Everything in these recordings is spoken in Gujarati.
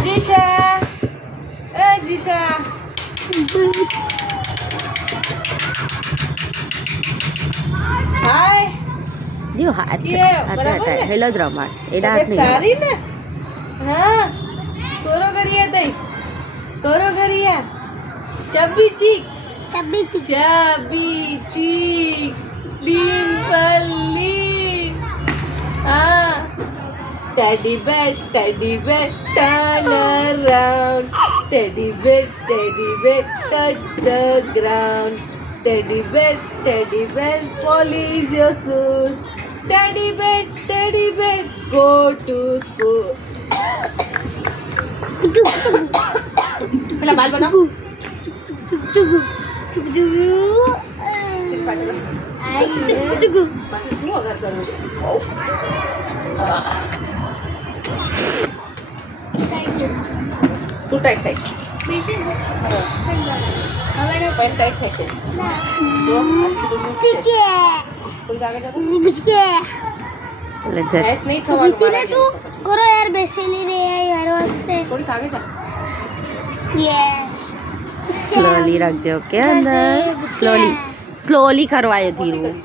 જીશા એ જીશા હાય જો હાથ બરાબર ને? હેલો દ્રમાણ એના હાથ નહીં સારી ને હા કોરો गरिया તઈ કોરો गरिया chubby cheek chubby cheek dimple lip ah teddy bear turn around teddy bear touch the ground teddy bear polish your shoes teddy bear go to school પેલા બાલ બનાવ પાછું શું વગર કરું શું ટાઈટ થાય પણ ટાઈટ થશે ગેસ નહીં થવાનું કરો યાર બેસેલી રે યાર વખતે થોડી આગળ જા યસ સ્લોલી રાખજો ઓકે અંદર સ્લોલી કરવાય ધીરું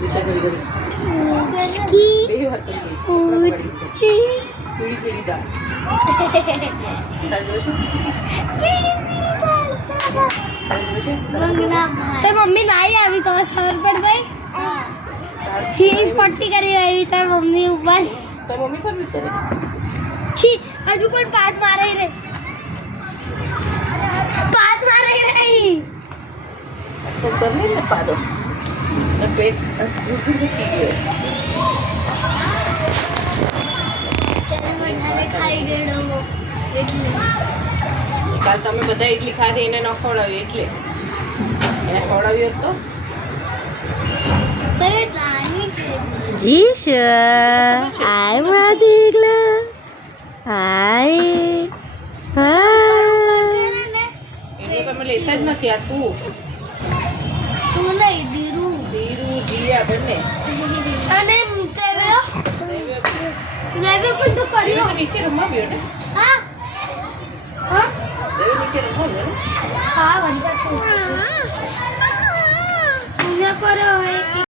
દિશા ઘડી કી એ વાત પીળી પીળી દા તારે જોશું તો મમ્મી નાઈ આવી તો ખબર પડ ભાઈ ही पट्टी કરી આવી તો મમ્મી ઉપર તો મમ્મી પર બી કરે છી હજુ પણ પાત મારે રે તો ગમે ને પાડો પેટ દુખી ગયો વધારે ખાઈ ગયો એટલે કાલ તમે બધા ઇડલી ખાધી એને ન ખવડાવી એટલે એને ખવડાવ્યો તો અરે નાની છે જીશ આય મારા દીકલા હાય એને તમે લેતા જ નથી આ તું તું નહીં દીરું ધીરુ જીયા બંને અને તેવ્યો પણ તો દેવે કર્યો તો નીચે રમવા ગયો ને હા હા દેવે નીચે રમવા ગયો ને હા વંદા છો પૂરા કરો હોય